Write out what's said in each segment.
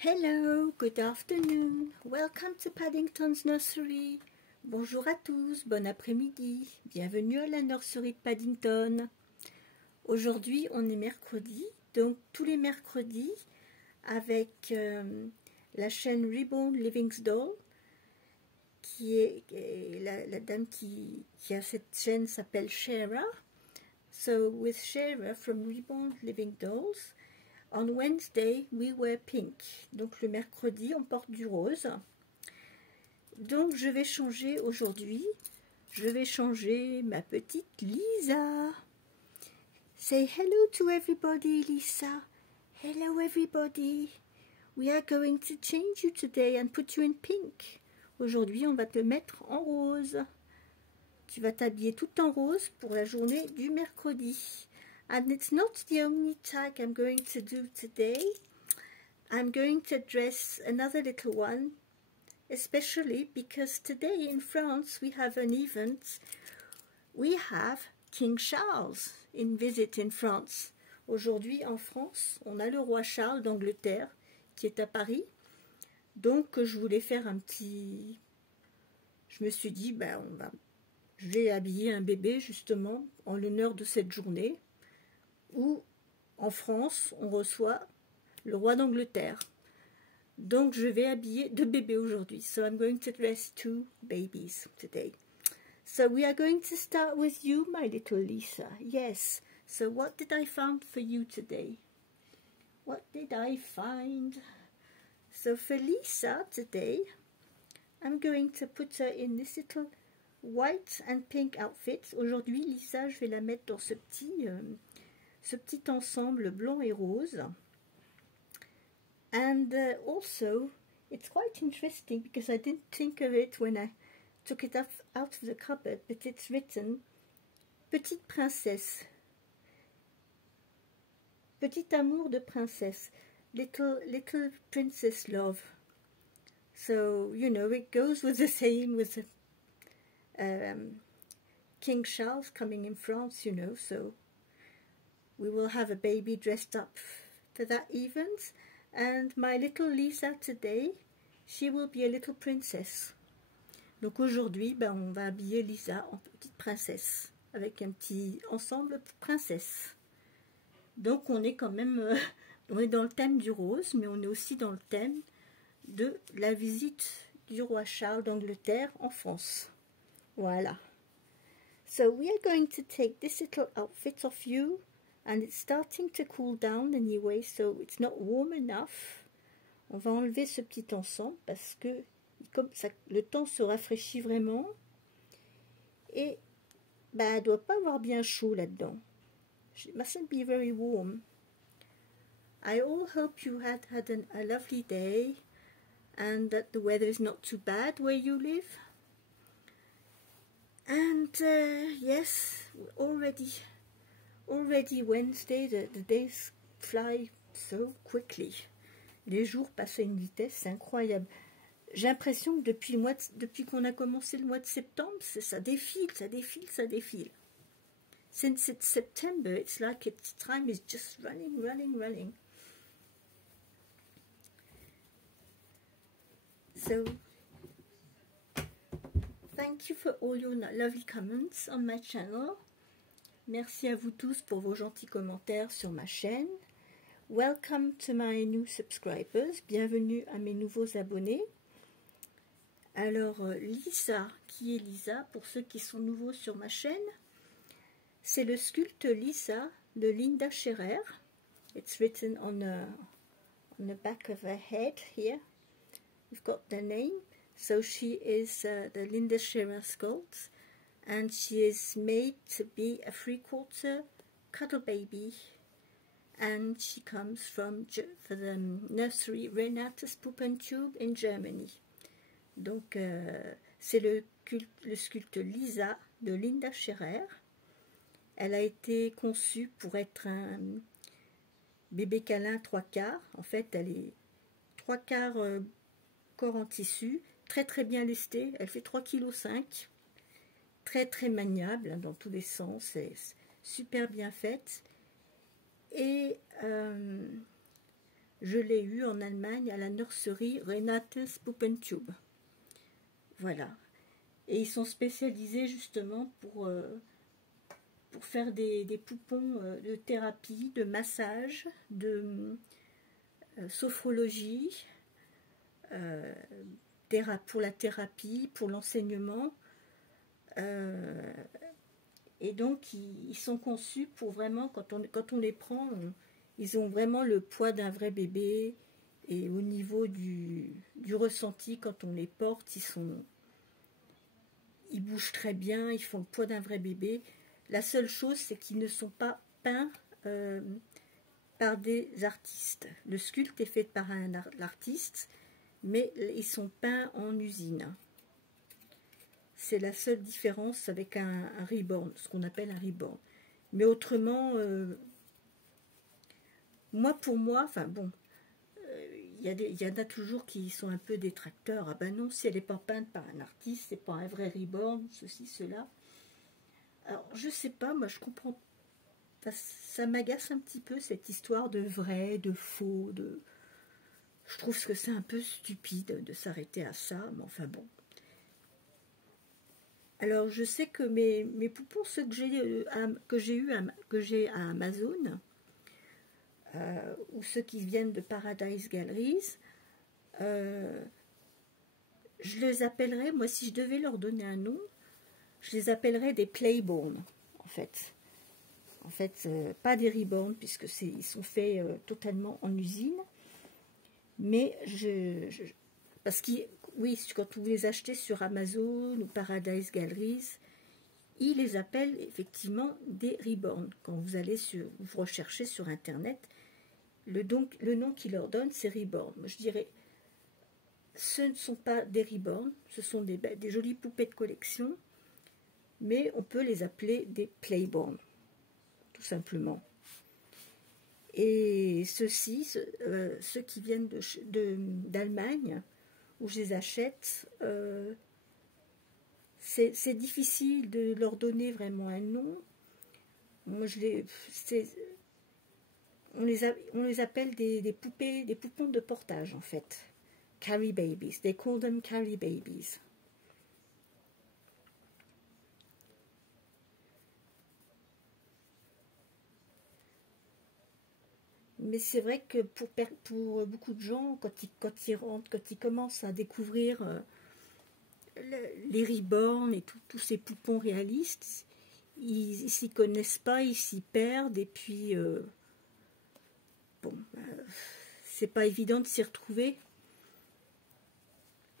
Hello, good afternoon, welcome to Paddington's Nursery. Bonjour à tous, bon après-midi, bienvenue à la nurserie de Paddington. Aujourd'hui on est mercredi, donc tous les mercredis avec la chaîne Reborn Livingstone, qui est la dame qui a cette chaîne s'appelle Shara. So with Shara from Reborn Living Dolls, on Wednesday we wear pink. Donc le mercredi on porte du rose. Donc je vais changer aujourd'hui. Je vais changer ma petite Lisa. Say hello to everybody, Lisa. Hello everybody. We are going to change you today and put you in pink. Aujourd'hui on va te mettre en rose. Tu vas t'habiller tout en rose pour la journée du mercredi. And it's not the only tag I'm going to do today. I'm going to dress another little one, especially because today in France we have an event. We have King Charles in visit in France. Aujourd'hui en France, on a le roi Charles d'Angleterre qui est à Paris. Donc je voulais faire un petit... Je me suis dit, ben, je vais habiller un bébé justement en l'honneur de cette journée où en France on reçoit le roi d'Angleterre. Donc je vais habiller deux bébés aujourd'hui. So I'm going to dress two babies today. So we are going to start with you, my little Lisa. Yes. So what did I find for you today? What did I find? So for Lisa today, I'm going to put her in this little white and pink outfit. Aujourd'hui, Lisa, je vais la mettre dans ce petit ensemble blanc et rose. And also it's quite interesting because I didn't think of it when I took it out of the cupboard, but it's written petite princesse, petit amour de princesse, little princess love. So you know, it goes with the same with the, King Charles coming in France, you know, so we will have a baby dressed up for that event. And my little Lisa today, she will be a little princess. Donc aujourd'hui, ben, on va habiller Lisa en petite princesse, avec un petit ensemble princesse. Donc on est quand même, on est dans le thème du rose, mais on est aussi dans le thème de la visite du roi Charles d'Angleterre en France. Voilà. So we are going to take this little outfit off you. And it's starting to cool down anyway, so it's not warm enough. On va enlever ce petit ensemble parce que comme ça, le temps se rafraîchit vraiment. Et bah, elle doit pas avoir bien chaud là-dedans. It mustn't be very warm. I all hope you had a lovely day and that the weather is not too bad where you live. And yes, already Wednesday, the days fly so quickly. Les jours passent à une vitesse incroyable. J'ai l'impression que depuis qu'on a commencé le mois de septembre, ça défile, ça défile, ça défile. Since it's September, it's like time is just running. So, thank you for all your lovely comments on my channel. Merci à vous tous pour vos gentils commentaires sur ma chaîne. Welcome to my new subscribers. Bienvenue à mes nouveaux abonnés. Alors, Lisa, qui est Lisa, pour ceux qui sont nouveaux sur ma chaîne, c'est le sculpte Lisa de Linda Scherer. It's written on the back of her head here. We've got the name. So she is the Linda Scherer sculpt. And she is made to be a 3/4 cuddle baby, and she comes for the nursery Renatus Puppentube in Germany. Donc c'est le sculpte Lisa de Linda Scherer. Elle a été conçue pour être un bébé câlin 3/4. En fait, elle est 3/4 corps en tissu, très bien lestée. Elle fait 3,5 kg. Très maniable hein, dans tous les sens, c'est super bien faite. Et Je l'ai eu en Allemagne à la nurserie Renates Puppentube. Voilà. Et ils sont spécialisés justement pour faire des poupons de thérapie, de massage, de sophrologie, pour la thérapie, pour l'enseignement. Et donc, ils sont conçus pour vraiment, quand on les prend, ils ont vraiment le poids d'un vrai bébé. Et au niveau du ressenti, quand on les porte, ils bougent très bien, ils font le poids d'un vrai bébé. La seule chose, c'est qu'ils ne sont pas peints par des artistes. Le sculpte est fait par un artiste, mais ils sont peints en usine. C'est la seule différence avec un reborn, ce qu'on appelle un reborn. Mais autrement, pour moi, enfin bon, il y en a toujours qui sont un peu détracteurs. Ah ben non, si elle n'est pas peinte par un artiste, c'est pas un vrai reborn, ceci, cela. Alors, je sais pas, moi je comprends. Enfin, ça m'agace un petit peu cette histoire de vrai, de faux, de... Je trouve que c'est un peu stupide de s'arrêter à ça, mais enfin bon. Alors, je sais que mes poupons, ceux que j'ai à Amazon, ou ceux qui viennent de Paradise Galleries, je les appellerais, moi si je devais leur donner un nom, je les appellerais des Playborn, en fait. En fait, pas des Reborn, puisque ils sont faits totalement en usine. Mais parce que, oui, quand vous les achetez sur Amazon ou Paradise Galleries, ils les appellent effectivement des Reborn. Quand vous allez vous recherchez sur Internet, le nom qu'ils leur donnent, c'est Reborn. Moi, je dirais, ce ne sont pas des Reborn, ce sont des jolies poupées de collection, mais on peut les appeler des Playborn, tout simplement. Et ceux-ci, ceux qui viennent d'Allemagne, où je les achète, c'est difficile de leur donner vraiment un nom. Moi, on les appelle des poupons de portage, en fait. Carry babies. They call them carry babies. Mais c'est vrai que pour beaucoup de gens, quand ils commencent à découvrir les reborn et tous ces poupons réalistes, ils s'y connaissent pas, ils s'y perdent, et puis bon, c'est pas évident de s'y retrouver.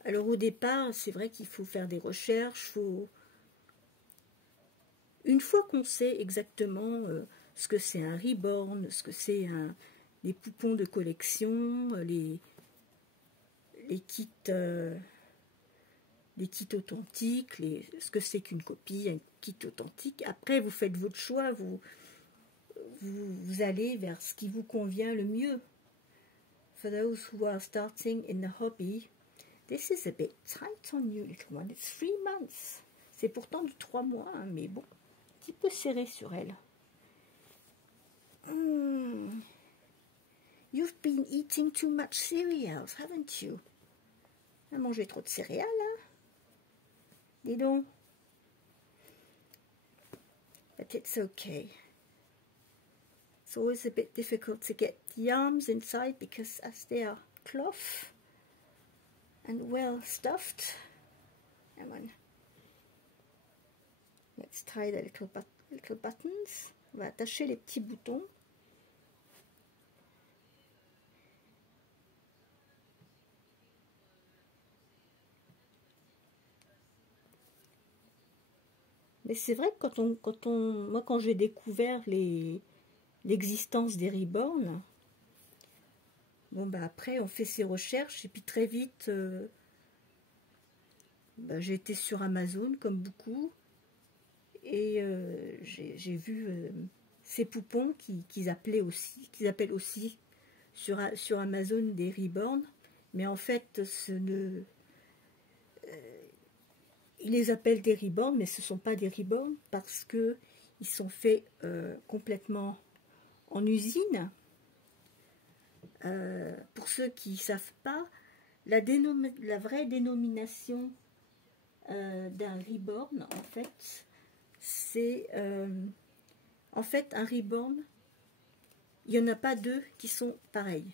Alors au départ, c'est vrai qu'il faut faire des recherches, une fois qu'on sait exactement ce que c'est un reborn, ce que c'est les poupons de collection, les kits authentiques, ce que c'est qu'une copie, un kit authentique. Après, vous faites votre choix, vous allez vers ce qui vous convient le mieux. For those who are starting in the hobby, this is a bit tight on you, little one. It's 3 months. C'est pourtant du 3 mois, hein, mais bon, un petit peu serré sur elle. You've been eating too much cereals, haven't you? Tu as mangé trop de céréales, hein? Dis donc. But it's okay. It's always a bit difficult to get the arms inside because as they are cloth and well stuffed. Come on. Let's tie the little buttons. On va attacher les petits boutons. Mais c'est vrai que moi quand j'ai découvert l'existence des reborn, bon bah après on fait ses recherches et puis très vite j'ai été sur Amazon comme beaucoup et j'ai vu ces poupons qu'ils appellent aussi sur Amazon des reborn, mais en fait ils les appellent des reborn, mais ce ne sont pas des reborn parce que ils sont faits complètement en usine. Pour ceux qui ne savent pas, la vraie dénomination d'un reborn, en fait, c'est en fait un reborn, il n'y en a pas deux qui sont pareils.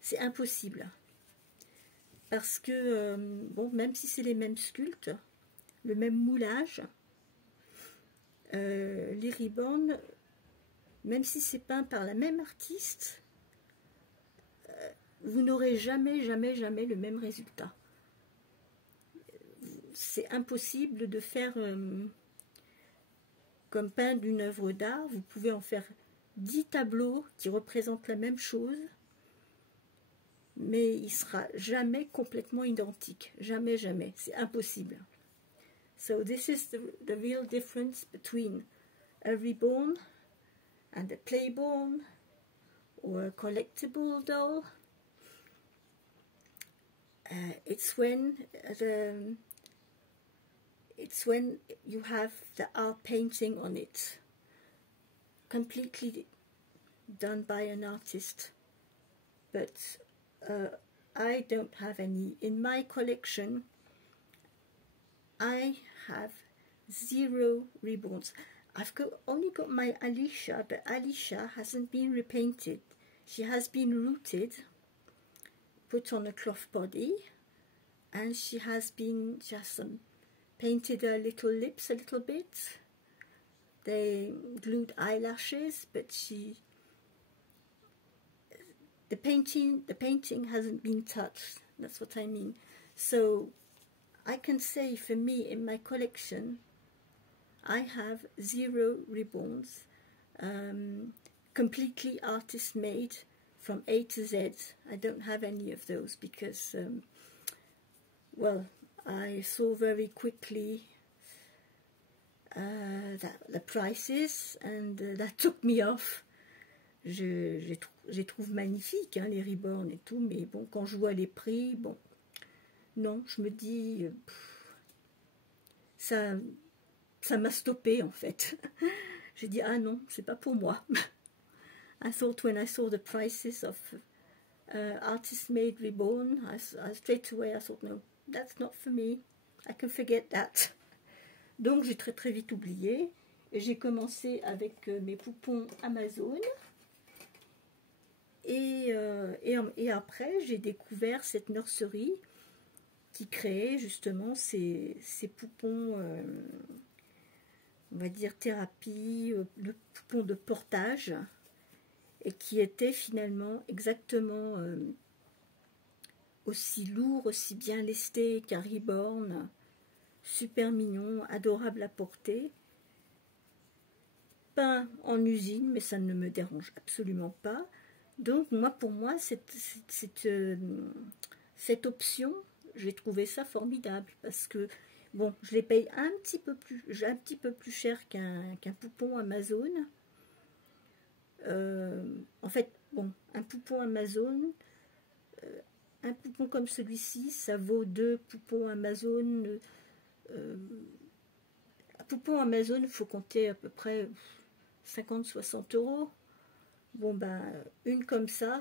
C'est impossible. Parce que, bon, même si c'est les mêmes sculptes, le même moulage, les reborn, même si c'est peint par la même artiste, vous n'aurez jamais, jamais, jamais le même résultat. C'est impossible de faire comme peindre une œuvre d'art. Vous pouvez en faire 10 tableaux qui représentent la même chose, mais il ne sera jamais complètement identique. Jamais, jamais. C'est impossible. So this is the real difference between a reborn and a playborn or a collectible doll. It's when you have the art painting on it, completely done by an artist. But I don't have any in my collection. I have 0 reborns. Only got my Alicia, but Alicia hasn't been repainted. She has been rooted, put on a cloth body, and she has just painted her little lips a little bit. They glued eyelashes, but the painting hasn't been touched. That's what I mean. So I can say for me in my collection, I have 0 reborns, completely artist made from A to Z. I don't have any of those because, well, I saw very quickly the prices and that took me off. Je les trouve magnifiques, hein, les reborn et tout, mais bon, quand je vois les prix, bon, non, je me dis, ça m'a stoppé en fait. J'ai dit, ah non, c'est pas pour moi. I thought when I saw the prices of artist-made reborn, I straight away I thought, no, that's not for me. I can forget that. Donc j'ai très très vite oublié. Et j'ai commencé avec mes poupons Amazon. Et après, j'ai découvert cette nurserie qui créait justement ces poupons, on va dire thérapie, le poupon de portage, et qui était finalement exactement aussi lourd, aussi bien lesté qu'un reborn, super mignon, adorable à porter, peint en usine, mais ça ne me dérange absolument pas. Donc moi, pour moi, cette option, j'ai trouvé ça formidable parce que bon, je les paye un petit peu plus cher qu'un poupon Amazon. En fait, bon, un poupon Amazon, un poupon comme celui-ci, ça vaut 2 poupons Amazon. Un poupon Amazon, il faut compter à peu près 50-60 €. Bon ben, une comme ça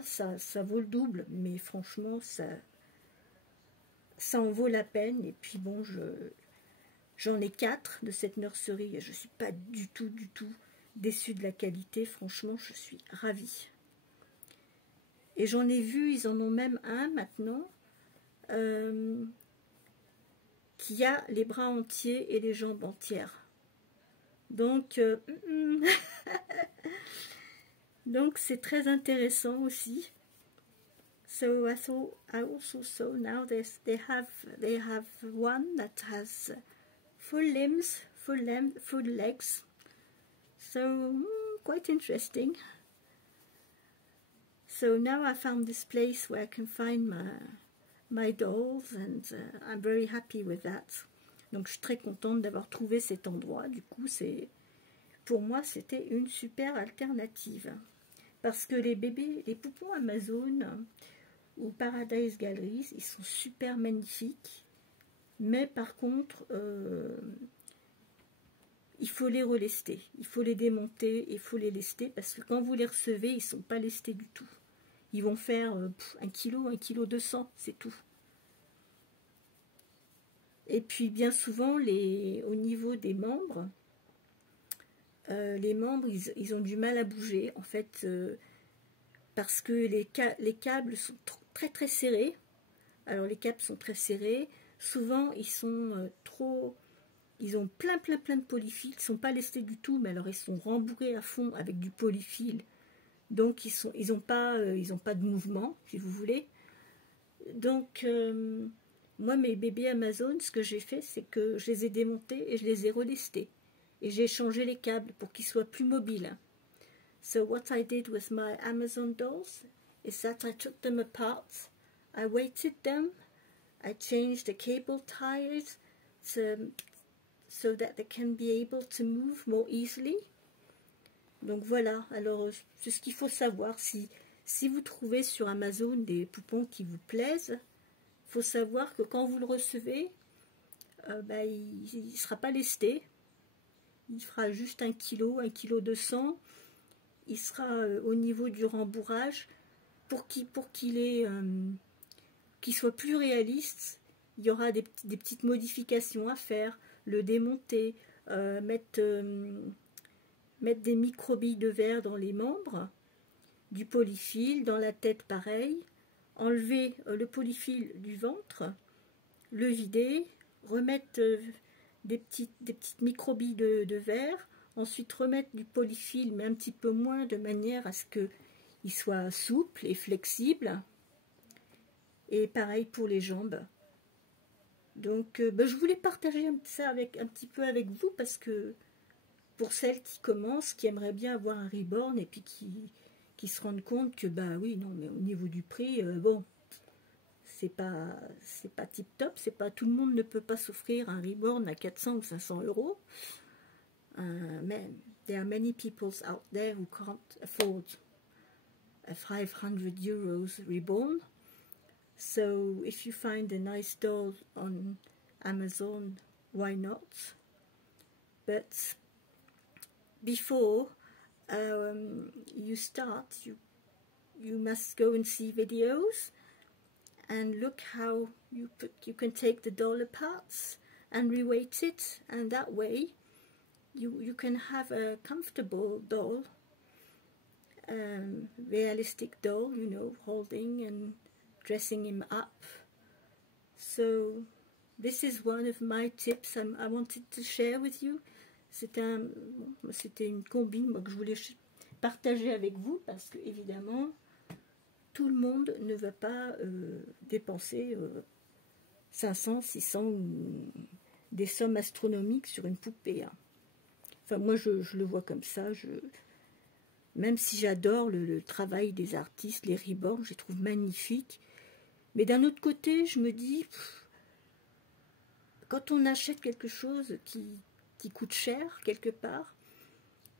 vaut le double, mais franchement, ça en vaut la peine. Et puis bon, j'en ai 4 de cette nurserie et je ne suis pas du tout déçue de la qualité. Franchement, je suis ravie. Et j'en ai vu, ils en ont même un maintenant, qui a les bras entiers et les jambes entières. Donc, donc c'est très intéressant aussi. So I also saw now they have one that has full limbs, full legs. So quite interesting. So now I found this place where I can find my dolls, and I'm very happy with that. Donc je suis très contente d'avoir trouvé cet endroit. Du coup, pour moi, c'était une super alternative. Parce que les poupons Amazon ou Paradise Galleries, ils sont super magnifiques. Mais par contre, il faut les relester. Il faut les démonter, il faut les lester. Parce que quand vous les recevez, ils ne sont pas lestés du tout. Ils vont faire 1 kg 200, c'est tout. Et puis bien souvent, au niveau des membres, les membres, ils ont du mal à bouger, en fait, parce que les câbles sont très très serrés. Alors les câbles sont très serrés, souvent ils sont ils ont plein de polyfil, ils ne sont pas lestés du tout, mais alors ils sont rembourrés à fond avec du polyfil, donc ils n'ont pas de mouvement, si vous voulez. Donc moi, mes bébés Amazon, ce que j'ai fait, c'est que je les ai démontés et je les ai relestés. Et j'ai changé les câbles pour qu'ils soient plus mobiles. So what I did with my Amazon dolls is that I took them apart, I weighted them, I changed the cable ties so that they can be able to move more easily. Donc voilà, alors c'est ce qu'il faut savoir. Si vous trouvez sur Amazon des poupons qui vous plaisent, il faut savoir que quand vous le recevez, il ne sera pas lesté. Il fera juste 1 kg 200. Il sera au niveau du rembourrage pour qu'il soit plus réaliste. Il y aura des petites modifications à faire, le démonter, mettre des micro-billes de verre dans les membres, du polyfil, dans la tête pareil, enlever le polyfil du ventre, le vider, remettre des petites micro-billes de verre, ensuite remettre du polyfil, mais un petit peu moins, de manière à ce qu'il soit souple et flexible. Et pareil pour les jambes. Donc je voulais partager ça un petit peu avec vous, parce que pour celles qui commencent, qui aimeraient bien avoir un reborn, et puis qui se rendent compte que oui, non, mais au niveau du prix, bon, c'est pas tip top, c'est pas, tout le monde ne peut pas s'offrir un reborn à 400 ou 500 euros. There are many people out there who can't afford a 500 euros reborn. So if you find a nice doll on Amazon, why not? But before you start, you must go and see videos and look how you can take the doll apart and reweight it, and that way you can have a comfortable doll, realistic doll, you know, holding and dressing him up. So this is one of my tips I wanted to share with you. C'était une combine que je voulais partager avec vous, parce que évidemment tout le monde ne va pas dépenser 500, 600 ou des sommes astronomiques sur une poupée. Hein. Enfin, moi je le vois comme ça. Même si j'adore le travail des artistes, les reborn, je les trouve magnifiques. Mais d'un autre côté, je me dis, quand on achète quelque chose qui coûte cher, quelque part,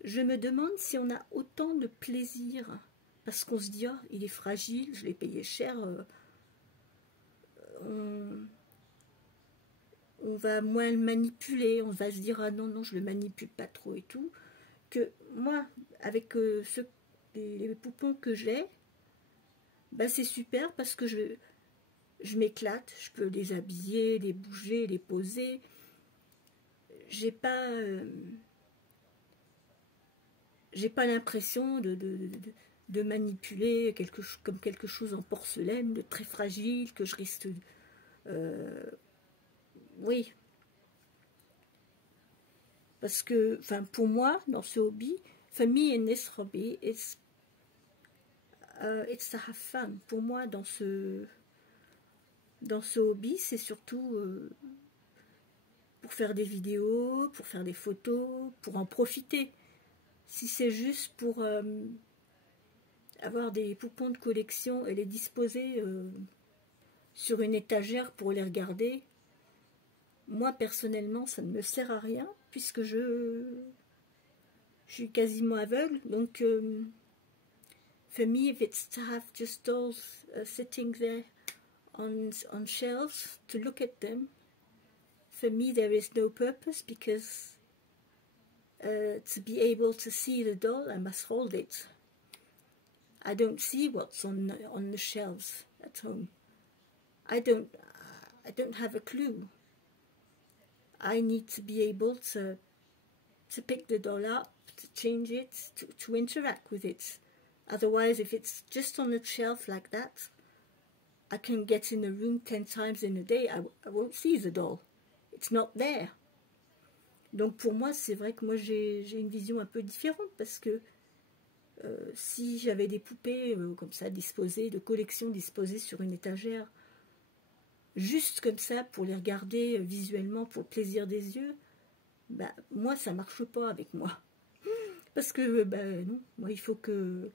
je me demande si on a autant de plaisir. Parce qu'on se dit, oh, il est fragile, je l'ai payé cher. On va moins le manipuler, on va se dire, ah non, non, je le manipule pas trop et tout. Que moi, avec les poupons que j'ai, c'est super, parce que je m'éclate, je peux les habiller, les bouger, les poser. J'ai pas l'impression de manipuler quelque chose en porcelaine, de très fragile, que je risque... oui. Parce que, enfin, pour moi, dans ce hobby, for me in this hobby, it's to have fun. Pour moi, dans ce hobby, c'est surtout pour faire des vidéos, pour faire des photos, pour en profiter. Si c'est juste pour avoir des poupons de collection et les disposer sur une étagère pour les regarder, moi personnellement ça ne me sert à rien, puisque je suis quasiment aveugle. Donc for me, if it's to have just dolls sitting there on shelves to look at them, for me there is no purpose, because to be able to see the doll, I must hold it. I don't see what's on the shelves at home. I don't have a clue. I need to be able to pick the doll up, to change it, to interact with it. Otherwise, if it's just on the shelf like that, I can get in the room 10 times in a day, I won't see the doll. It's not there. Donc pour moi, c'est vrai que moi j'ai une vision un peu différente parce que si j'avais des poupées comme ça disposées, de collection disposées sur une étagère, juste comme ça pour les regarder visuellement pour le plaisir des yeux, bah moi ça marche pas avec moi. Parce que non, moi il faut que,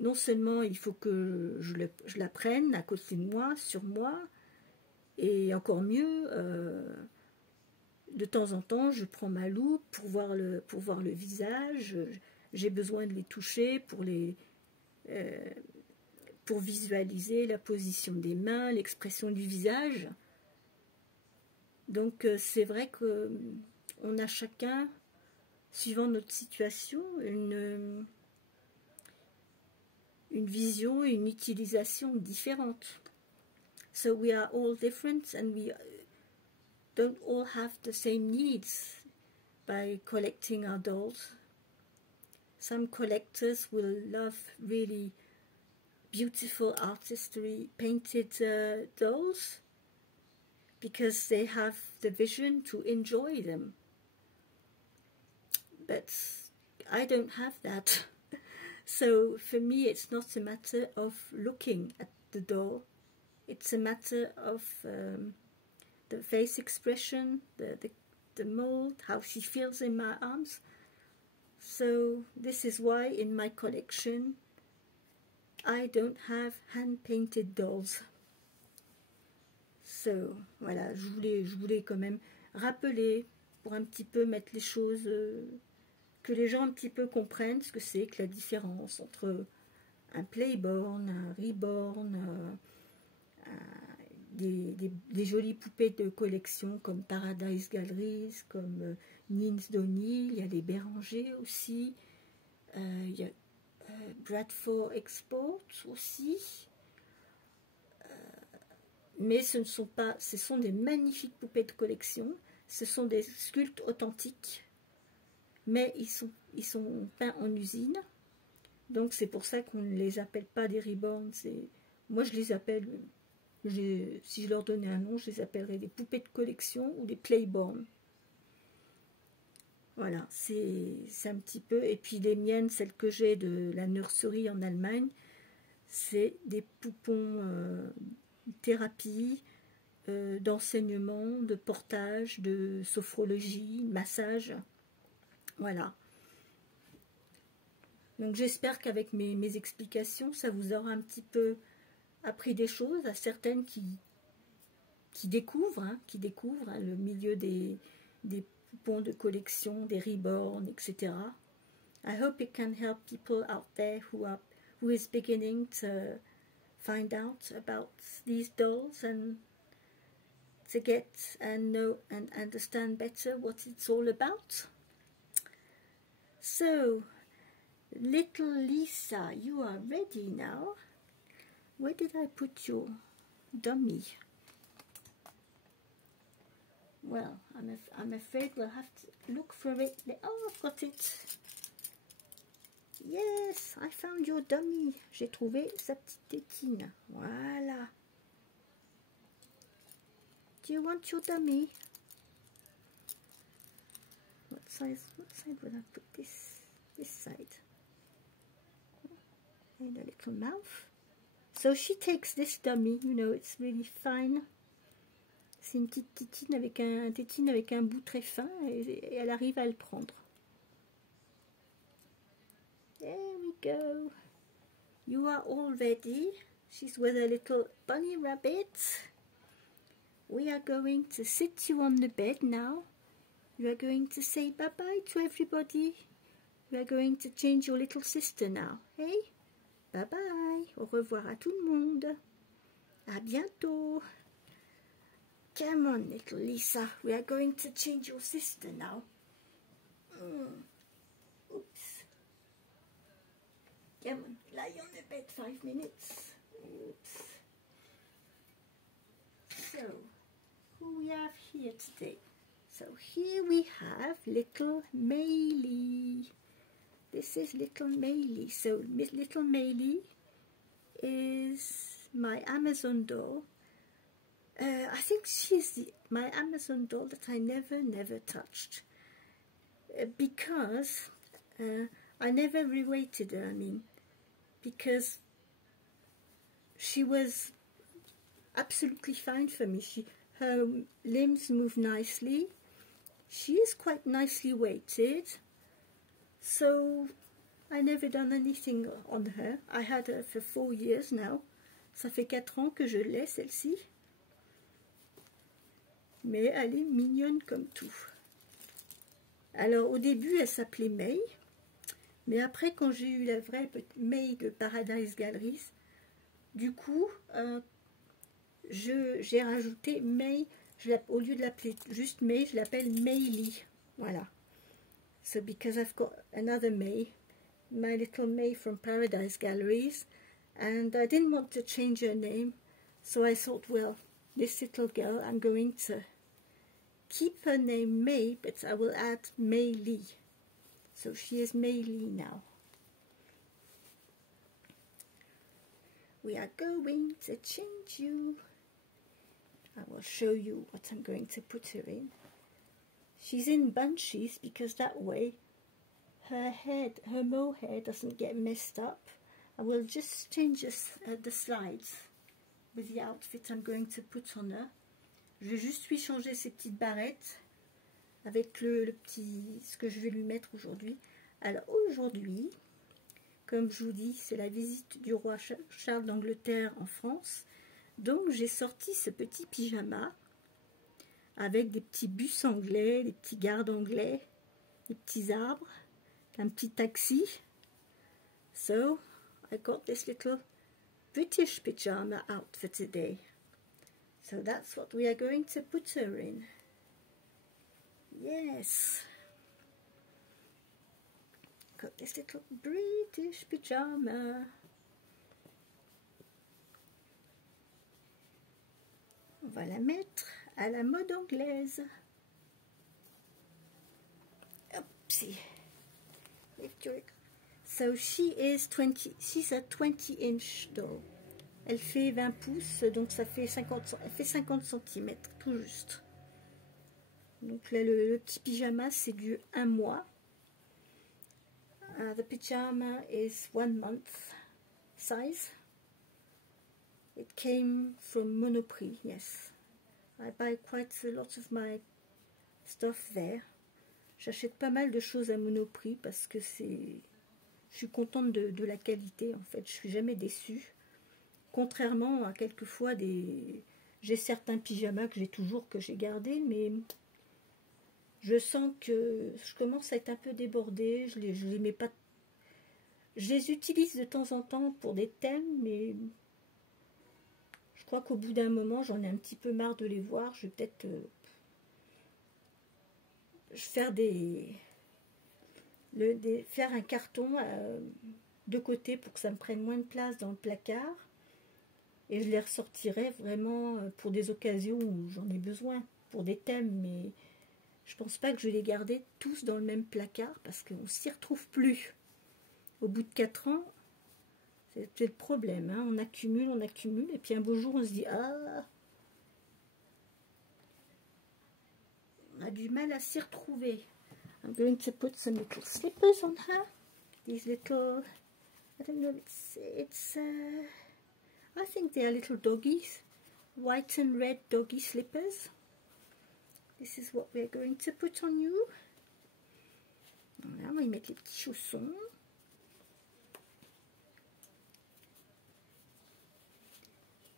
non seulement il faut que je la prenne à côté de moi, sur moi, et encore mieux, de temps en temps, je prends ma loupe pour voir le visage. J'ai besoin de les toucher pour visualiser la position des mains, l'expression du visage. Donc c'est vrai qu'on a chacun, suivant notre situation, une vision et une utilisation différente. So we are all different and we don't all have the same needs by collecting our dolls. Some collectors will love really beautiful artistry painted dolls because they have the vision to enjoy them. But I don't have that. So for me it's not a matter of looking at the doll, it's a matter of the face expression, the mold, how she feels in my arms. So this is why in my collection I don't have hand-painted dolls. So voilà, je voulais quand même rappeler pour un petit peu mettre les choses, que les gens un petit peu comprennent ce que c'est que la différence entre un Playborn, un Reborn, des jolies poupées de collection comme Paradise Galleries, comme Nins d'O'Neill, il y a les Béranger aussi, il y a Bradford Export aussi, mais ce sont des magnifiques poupées de collection, ce sont des sculptes authentiques, mais ils sont peints en usine, donc c'est pour ça qu'on ne les appelle pas des Reborn. Moi je les appelle, si je leur donnais un nom, je les appellerais des poupées de collection ou des Playborn. Voilà, c'est un petit peu. Et puis les miennes, celles que j'ai de la nurserie en Allemagne, c'est des poupons thérapie, d'enseignement, de portage, de sophrologie, massage. Voilà. Donc j'espère qu'avec mes explications, ça vous aura un petit peu appris des choses, à certaines qui découvrent, le milieu des poupons de collection, des Reborn, etc. I hope it can help people out there who is beginning to find out about these dolls and to get and know and understand better what it's all about. So, little Lisa, you are ready now. Where did I put your dummy? Well, I'm afraid we'll have to look for it. Oh, I've got it. Yes, I found your dummy. J'ai trouvé sa petite tétine. Voilà. Do you want your dummy? What side would I put this? This side. And a little mouth. So she takes this dummy, you know, it's really fine. C'est une petite tétine avec un bout très fin et elle arrive à le prendre. There we go. You are all ready. She's with a little bunny rabbit. We are going to sit you on the bed now. You are going to say bye-bye to everybody. We are going to change your little sister now. Hey? Bye-bye. Au revoir à tout le monde. À bientôt. Come on, little Lisa. We are going to change your sister now. Oops. Come on. lie on the bed 5 minutes. Oops. So, who we have here today? So here we have little Maylie. This is little Maylie. So little Maylie is my Amazon doll. I think she's my Amazon doll that I never touched. Because I never reweighted her, I mean, because she was absolutely fine for me. Her limbs move nicely. She is quite nicely weighted, so I never done anything on her. I had her for 4 years now. Ça fait 4 ans que je l'ai, celle-ci. Mais elle est mignonne comme tout. Alors au début elle s'appelait May, mais après quand j'ai eu la vraie May de Paradise Galleries, du coup j'ai rajouté May, au lieu de l'appeler juste May, je l'appelle Maylie. Voilà. So because I've got another May, my little May from Paradise Galleries, and I didn't want to change her name, so I thought, well, this little girl, I'm going to keep her name May, but I will add Maylie. So she is Maylie now. We are going to change you. I will show you what I'm going to put her in. She's in bunches because that way her mohair doesn't get messed up. I will just change the slides with the outfit I'm going to put on her. Je vais juste lui changer ses petites barrettes avec ce que je vais lui mettre aujourd'hui. Alors aujourd'hui, comme je vous dis, c'est la visite du roi Charles d'Angleterre en France. Donc j'ai sorti ce petit pyjama avec des petits bus anglais, des petits gardes anglais, des petits arbres, un petit taxi. So I got this little British pyjama out for today. So that's what we are going to put her in. Yes. Got this little British pyjama. On va la mettre à la mode anglaise. Oopsie. So she's a 20-inch doll. Elle fait 20 pouces, donc ça fait 50 cm, tout juste. Donc là, le petit pyjama, c'est du 1 mois. The pyjama is 1 month size. It came from Monoprix, yes. I buy quite a lot of my stuff there. J'achète pas mal de choses à Monoprix parce que je suis contente de la qualité, en fait. Je suis jamais déçue. Contrairement à quelquefois j'ai certains pyjamas que j'ai gardés, mais je sens que je commence à être un peu débordée. Je les mets pas. Je les utilise de temps en temps pour des thèmes, mais je crois qu'au bout d'un moment, j'en ai un petit peu marre de les voir. Je vais peut-être faire un carton de côté pour que ça me prenne moins de place dans le placard. Et je les ressortirai vraiment pour des occasions où j'en ai besoin, pour des thèmes, mais je pense pas que je vais les garder tous dans le même placard parce qu'on ne s'y retrouve plus. Au bout de 4 ans, c'est le problème, hein. On accumule, et puis un beau jour on se dit, ah, on a du mal à s'y retrouver. I'm going to put some little slippers on her. These little, I don't know, I think they are little doggies, white and red doggy slippers. This is what we're going to put on you. Voilà, on va y mettre les petits chaussons.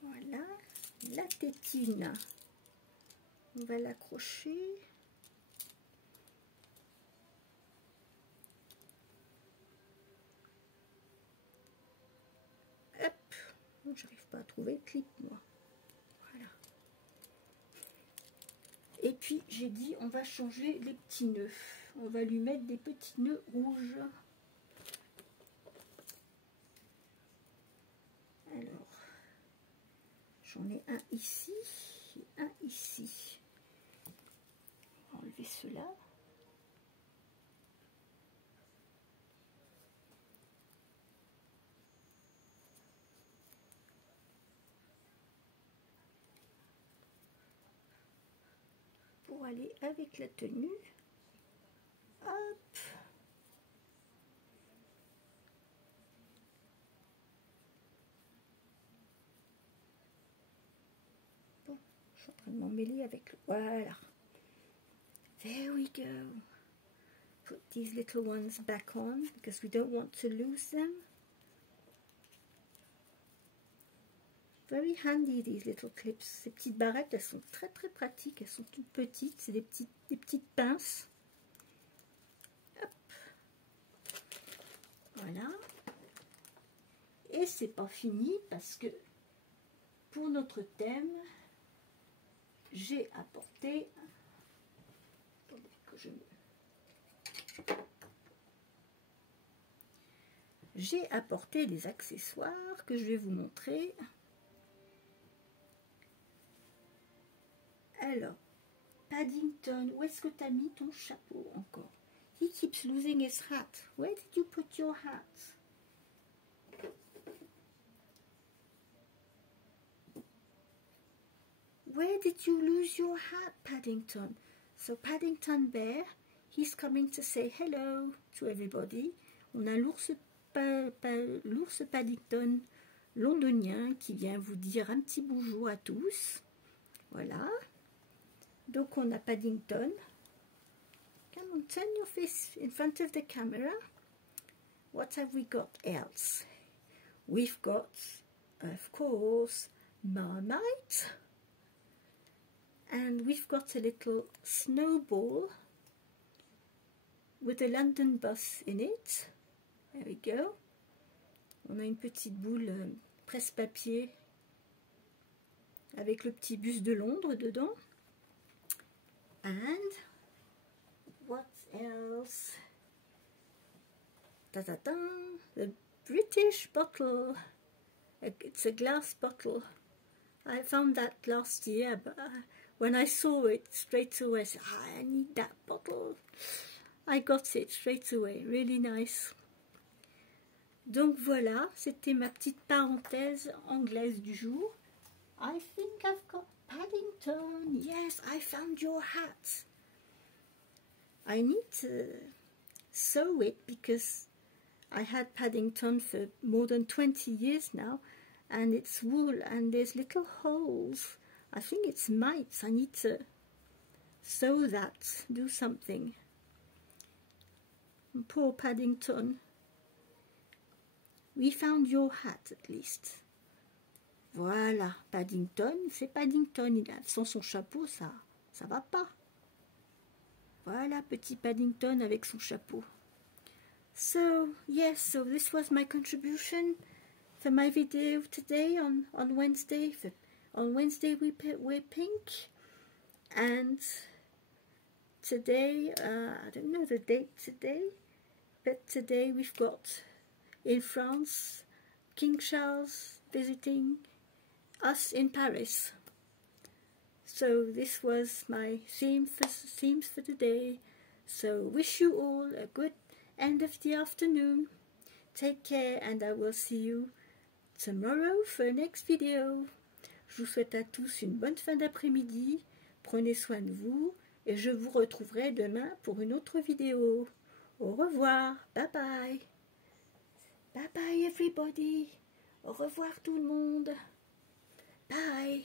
Voilà, la tétine. On va l'accrocher. Hop, j'arrive pas à trouver le clip, moi. Voilà. Et puis, j'ai dit, on va changer les petits nœuds. On va lui mettre des petits nœuds rouges. J'en ai un ici et un ici. On va enlever ceux-là. Pour aller avec la tenue. Hop. Bon, je suis en train de m'emmêler avec le... Voilà. There we go. Put these little ones back on because we don't want to lose them. Very handy, these little clips. Ces petites barrettes, elles sont très très pratiques. Elles sont toutes petites. C'est des petites pinces. Hop. Voilà. Et c'est pas fini parce que pour notre thème, j'ai apporté... Attendez que je me... J'ai apporté des accessoires que je vais vous montrer. Alors, Paddington, où est-ce que tu as mis ton chapeau encore? He keeps losing his hat. Where did you put your hat? Where did you lose your hat, Paddington? So Paddington Bear, he's coming to say hello to everybody. On a l'ours Paddington londonien qui vient vous dire un petit bonjour à tous. Voilà. Donc on a Paddington. Come on, turn your face in front of the camera. What have we got else? We've got, of course, Marmite. And we've got a little snowball with a London bus in it. There we go. On a une petite boule presse-papier avec le petit bus de Londres dedans. And what else? Ta-ta-ta! The British bottle. It's a glass bottle. I found that last year, but when I saw it straight away, I said, I need that bottle. I got it straight away. Really nice. Donc voilà, c'était ma petite parenthèse anglaise du jour. I think I've got Paddington. Yes, I found your hat. I need to sew it because I had Paddington for more than 20 years now, and it's wool and there's little holes. I think it's mites. I need to sew that, do something. Poor Paddington. We found your hat at least. Voilà, Paddington, c'est Paddington. Il a, sans son chapeau, ça va pas. Voilà, petit Paddington avec son chapeau. So, yes, so this was my contribution for my video today on Wednesday. On Wednesday we're pink, and today, I don't know the date today, but today we've got in France King Charles visiting us in Paris. So this was my themes for today. So wish you all a good end of the afternoon. Take care, and I will see you tomorrow for the next video. Je vous souhaite à tous une bonne fin d'après-midi. Prenez soin de vous et je vous retrouverai demain pour une autre vidéo. Au revoir. Bye bye. Bye bye everybody. Au revoir tout le monde. Bye.